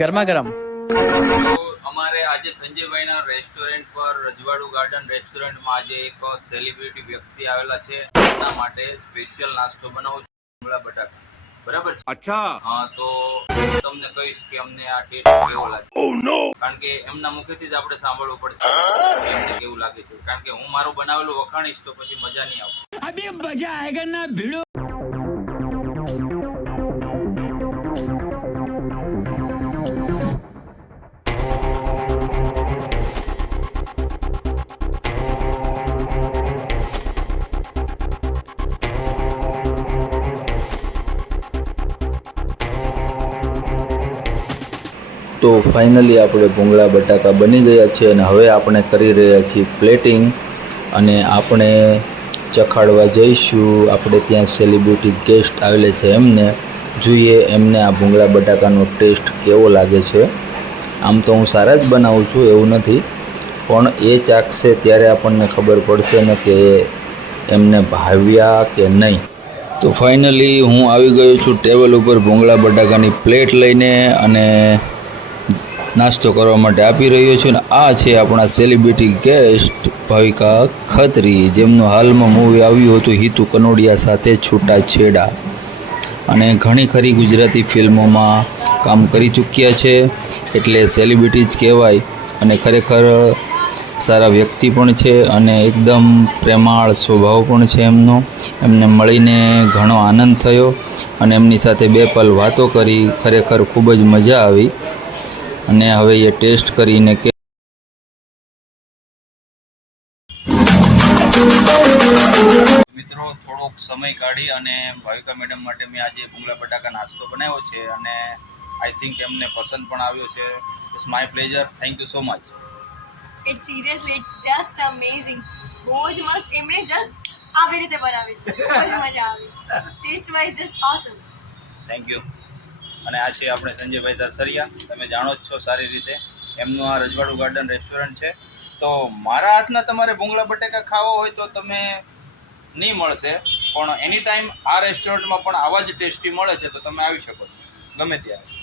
ગરમા ગરમ. અમારે આજે સંજયભાઈના રેસ્ટોરન્ટ પર રજવાડું ગાર્ડન રેસ્ટોરન્ટમાં આજે એક સેલિબ્રિટી વ્યક્તિ આવેલા છે. એના માટે સ્પેશિયલ નાસ્તો બનાવું છું, ભૂંગળા બટાકા. બરાબર છે? અચ્છા. હા, તો તમને કહીશ કે અમને આ ટેસ્ટ કેવો લાગે. કારણ કે એમના મુખેથી જ આપણે સાંભળવું પડશે કે એમને કેવું લાગે છે. કારણ કે હું મારું બનાવેલું વખાણીશ તો પછી મજા નહીં આવે. અભી મજા આયેગા ના ભીડો. તો ફાઇનલી આપણે ભૂંગળા બટાકા બની ગયા છે અને હવે આપણે કરી રહ્યા છીએ પ્લેટિંગ અને આપણે ચખાડવા જઈશું. આપણે ત્યાં સેલિબ્રિટી ગેસ્ટ આવેલે છે, એમને જોઈએ એમને આ ભૂંગળા બટાકાનો ટેસ્ટ કેવો લાગે છે. આમ તો હું સારા જ બનાવું છું, એવું નથી, પણ એ ચાખશે ત્યારે આપણને ખબર પડશે ને કે એમને ભાવ્યા કે નહીં. તો ફાઇનલી હું આવી ગયો છું ટેબલ ઉપર ભૂંગળા બટાકાની પ્લેટ લઈને અને નાસ્તો કરવા માટે આપી રહ્યો છું. ને આ છે આપણા સેલિબ્રિટી ગેસ્ટ ભાવિકા ખત્રી, જેમનું હાલમાં મૂવી આવ્યું હતું હિતુ કનોડિયા સાથે છૂટાછેડા, અને ઘણી ખરી ગુજરાતી ફિલ્મોમાં કામ કરી ચૂક્યા છે, એટલે સેલિબ્રિટી જ કહેવાય. અને ખરેખર સારા વ્યક્તિ પણ છે અને એકદમ પ્રેમાળ સ્વભાવ પણ છે એમનો. એમને મળીને ઘણો આનંદ થયો અને એમની સાથે બે પલ વાતો કરી, ખરેખર ખૂબ જ મજા આવી. અને હવે એ ટેસ્ટ કરીને કે મિત્રો થોડોક સમય કાઢી અને ભાવિકા મેડમ માટે મેં આજે ભૂંગળા બટાકા નાસ્તો બનાવ્યો છે અને આઈ થિંક એમને પસંદ પણ આવ્યો છે. It's my pleasure. Thank you so much. It's seriously it's just amazing. બહુ જ મસ્ત. એમણે જસ્ટ આવી રીતે બનાવી દીધું, બહુ જ મજા આવી. Taste wise just awesome. Thank you. અને આ છે આપણે સંજયભાઈ દરસરિયા, તમે જાણો જ છો સારી રીતે. એમનું આ રજવાડું ગાર્ડન રેસ્ટોરન્ટ છે. તો મારા હાથના તમારે ભૂંગળા બટાકા ખાવા હોય તો તમે નહીં મળશે, પણ એની ટાઈમ આ રેસ્ટોરન્ટમાં પણ આવા જ ટેસ્ટી મળે છે, તો તમે આવી શકો છો ગમે ત્યારે.